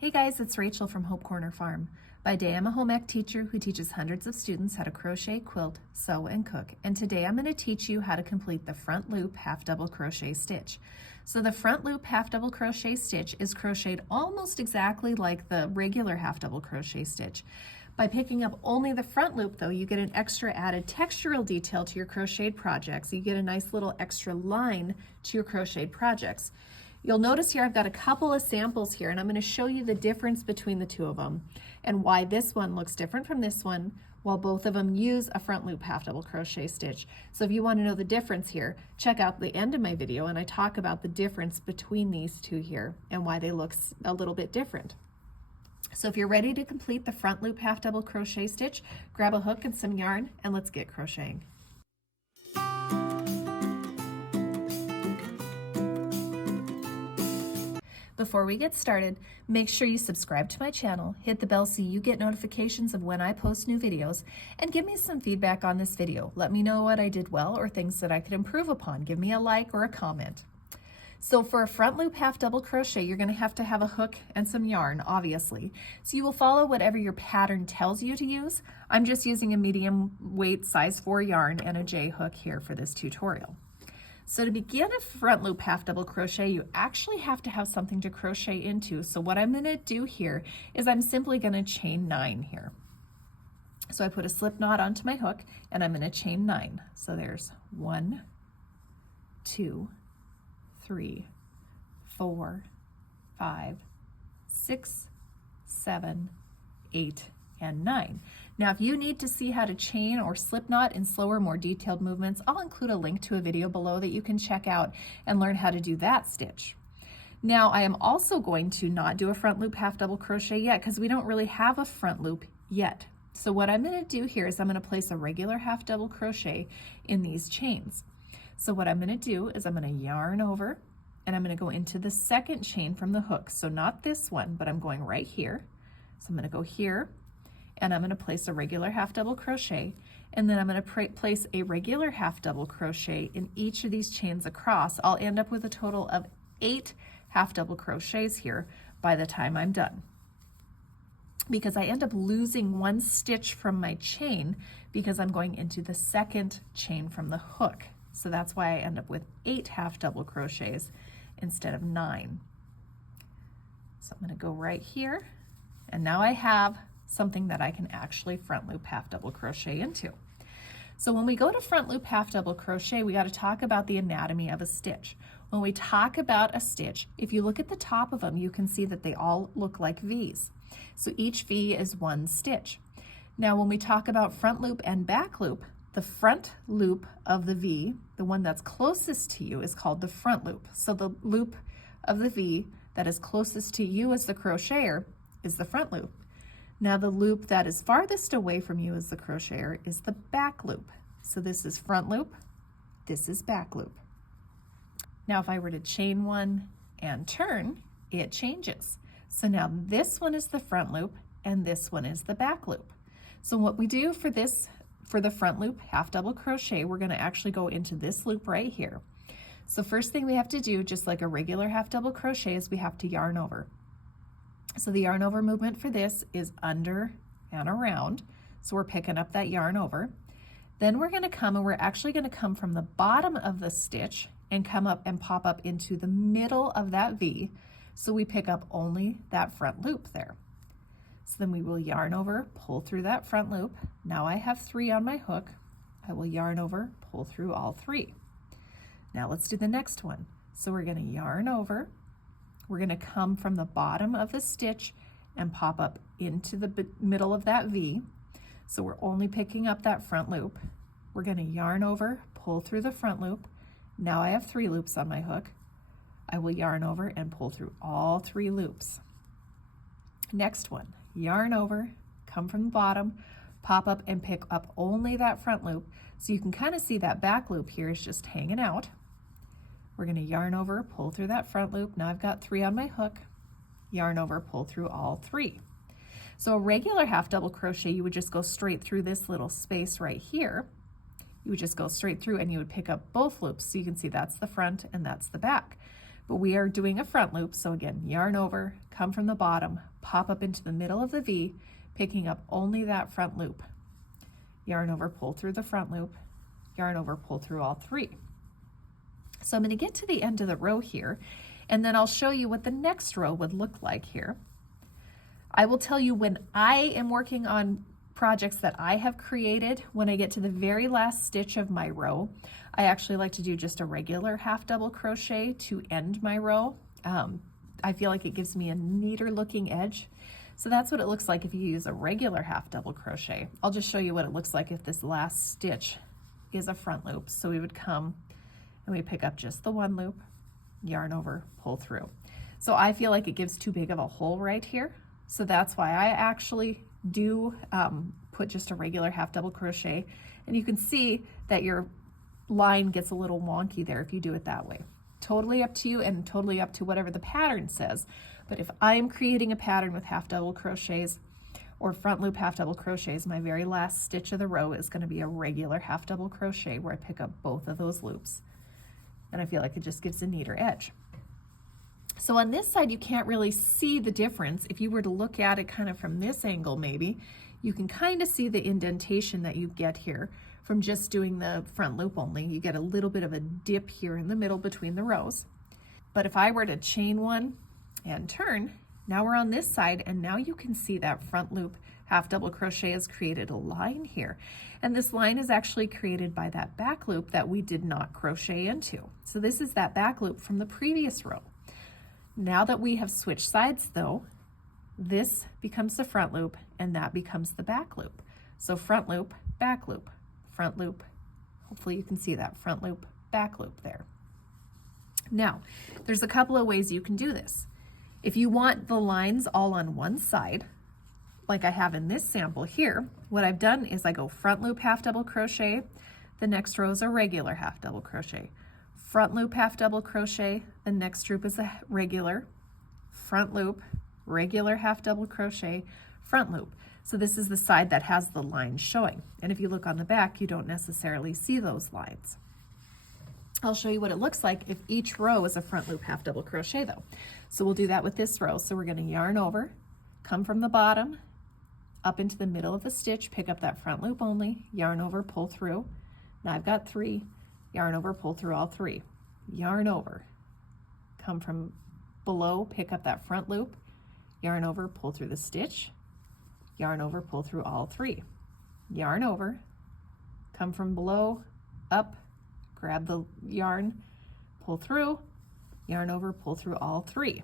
Hey guys, it's Rachel from Hope Corner Farm. By day, I'm a home ec teacher who teaches hundreds of students how to crochet, quilt, sew, and cook. And today I'm going to teach you how to complete the front loop half double crochet stitch. So the front loop half double crochet stitch is crocheted almost exactly like the regular half double crochet stitch. By picking up only the front loop though, you get an extra added textural detail to your crocheted projects. You get a nice little extra line to your crocheted projects. You'll notice here I've got a couple of samples here, and I'm going to show you the difference between the two of them and why this one looks different from this one while both of them use a front loop half double crochet stitch. So if you want to know the difference here, check out the end of my video and I talk about the difference between these two here and why they look a little bit different. So if you're ready to complete the front loop half double crochet stitch, grab a hook and some yarn and let's get crocheting. Before we get started, make sure you subscribe to my channel, hit the bell so you get notifications of when I post new videos, and give me some feedback on this video. Let me know what I did well or things that I could improve upon. Give me a like or a comment. So for a front loop half double crochet, you're going to have a hook and some yarn, obviously. So you will follow whatever your pattern tells you to use. I'm just using a medium weight size 4 yarn and a J hook here for this tutorial. So to begin a front loop half double crochet, you actually have to have something to crochet into. So what I'm going to do here is I'm simply going to chain 9 here. So I put a slip knot onto my hook and I'm going to chain 9. So there's 1, 2, 3, 4, 5, 6, 7, 8, and 9. Now, if you need to see how to chain or slip knot in slower, more detailed movements, I'll include a link to a video below that you can check out and learn how to do that stitch. Now, I am also going to not do a front loop half double crochet yet because we don't really have a front loop yet. So what I'm going to do here is I'm going to place a regular half double crochet in these chains. So what I'm going to do is I'm going to yarn over and I'm going to go into the second chain from the hook. So not this one, but I'm going right here. So I'm going to go here and I'm going to place a regular half double crochet, and then I'm going to place a regular half double crochet in each of these chains across. I'll end up with a total of 8 half double crochets here by the time I'm done, because I end up losing 1 stitch from my chain because I'm going into the second chain from the hook. So that's why I end up with 8 half double crochets instead of 9. So I'm going to go right here, and now I have something that I can actually front loop half double crochet into. So when we go to front loop half double crochet, we got to talk about the anatomy of a stitch. When we talk about a stitch, if you look at the top of them, you can see that they all look like V's. So each V is 1 stitch. Now when we talk about front loop and back loop, the front loop of the V, the one that's closest to you, is called the front loop. So the loop of the V that is closest to you as the crocheter is the front loop. Now the loop that is farthest away from you as the crocheter is the back loop. So this is front loop, this is back loop. Now if I were to chain 1 and turn, it changes. So now this one is the front loop and this one is the back loop. So what we do for the front loop half double crochet, we're going to actually go into this loop right here. So first thing we have to do, just like a regular half double crochet, is we have to yarn over. So the yarn over movement for this is under and around. So we're picking up that yarn over. Then we're going to come, and we're actually going to come from the bottom of the stitch and come up and pop up into the middle of that V. So we pick up only that front loop there. So then we will yarn over, pull through that front loop. Now I have 3 on my hook. I will yarn over, pull through all 3. Now let's do the next one. So we're going to yarn over. We're going to come from the bottom of the stitch and pop up into the middle of that V. So we're only picking up that front loop. We're going to yarn over, pull through the front loop. Now I have 3 loops on my hook. I will yarn over and pull through all 3 loops. Next one, yarn over, come from the bottom, pop up and pick up only that front loop. So you can kind of see that back loop here is just hanging out. We're going to yarn over, pull through that front loop. Now I've got 3 on my hook. Yarn over, pull through all 3. So a regular half double crochet, you would just go straight through this little space right here. You would just go straight through and you would pick up both loops. So you can see that's the front and that's the back. but we are doing a front loop. So again, yarn over, come from the bottom, pop up into the middle of the V, picking up only that front loop. Yarn over, pull through the front loop, yarn over, pull through all 3. So I'm going to get to the end of the row here, and then I'll show you what the next row would look like here. I will tell you when I am working on projects that I have created, when I get to the very last stitch of my row, I actually like to do just a regular half double crochet to end my row. I feel like it gives me a neater looking edge. So that's what it looks like if you use a regular half double crochet. I'll just show you what it looks like if this last stitch is a front loop. So we would come and we pick up just the 1 loop, yarn over, pull through. So I feel like it gives too big of a hole right here. So that's why I actually do put just a regular half double crochet, and you can see that your line gets a little wonky there if you do it that way. Totally up to you and totally up to whatever the pattern says. But if I'm creating a pattern with half double crochets or front loop half double crochets, my very last stitch of the row is going to be a regular half double crochet where I pick up both of those loops, and I feel like it just gives a neater edge. So on this side, you can't really see the difference. If you were to look at it kind of from this angle, maybe, you can kind of see the indentation that you get here from just doing the front loop only. You get a little bit of a dip here in the middle between the rows. But if I were to chain 1 and turn, now we're on this side, and now you can see that front loop half double crochet has created a line here. And this line is actually created by that back loop that we did not crochet into. So this is that back loop from the previous row. Now that we have switched sides though, this becomes the front loop and that becomes the back loop. So front loop, back loop, front loop. Hopefully you can see that front loop, back loop there. Now, there's a couple of ways you can do this. If you want the lines all on one side, like I have in this sample here, what I've done is I go front loop half double crochet, the next row is a regular half double crochet. Front loop half double crochet, the next loop is a regular, front loop, regular half double crochet, front loop. So this is the side that has the lines showing. And if you look on the back, you don't necessarily see those lines. I'll show you what it looks like if each row is a front loop half double crochet though. So we'll do that with this row. So we're going to yarn over, come from the bottom, up into the middle of the stitch, pick up that front loop only, yarn over, pull through. Now I've got 3. Yarn over, pull through all 3. Yarn over, come from below, pick up that front loop, yarn over, pull through the stitch, yarn over, pull through all 3. Yarn over, come from below, up, grab the yarn, pull through, yarn over, pull through all 3.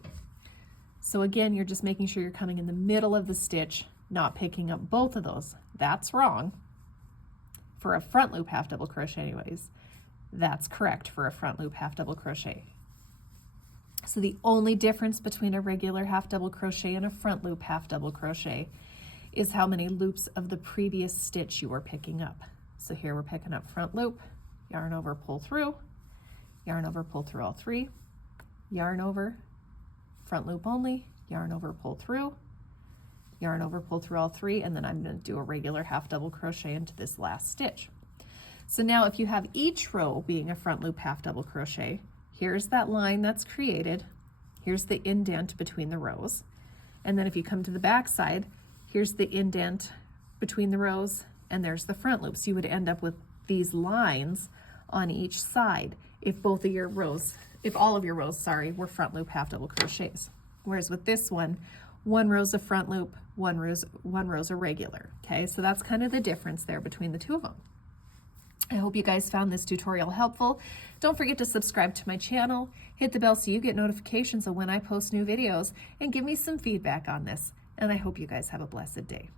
So again, you're just making sure you're coming in the middle of the stitch, not picking up both of those. That's wrong for a front loop half double crochet anyways. That's correct for a front loop half double crochet. So the only difference between a regular half double crochet and a front loop half double crochet is how many loops of the previous stitch you were picking up. So here we're picking up front loop, yarn over, pull through, yarn over, pull through all 3, yarn over, front loop only, yarn over, pull through, yarn over, pull through all 3, and then I'm going to do a regular half double crochet into this last stitch. So now if you have each row being a front loop half double crochet, here's that line that's created, here's the indent between the rows, and then if you come to the back side, here's the indent between the rows, and there's the front loop. So you would end up with these lines on each side if both of your rows, if all of your rows, sorry, were front loop half double crochets. Whereas with this one row's a front loop, one row's a regular. Okay, so that's kind of the difference there between the two of them. I hope you guys found this tutorial helpful. Don't forget to subscribe to my channel, hit the bell so you get notifications of when I post new videos, and give me some feedback on this. And I hope you guys have a blessed day.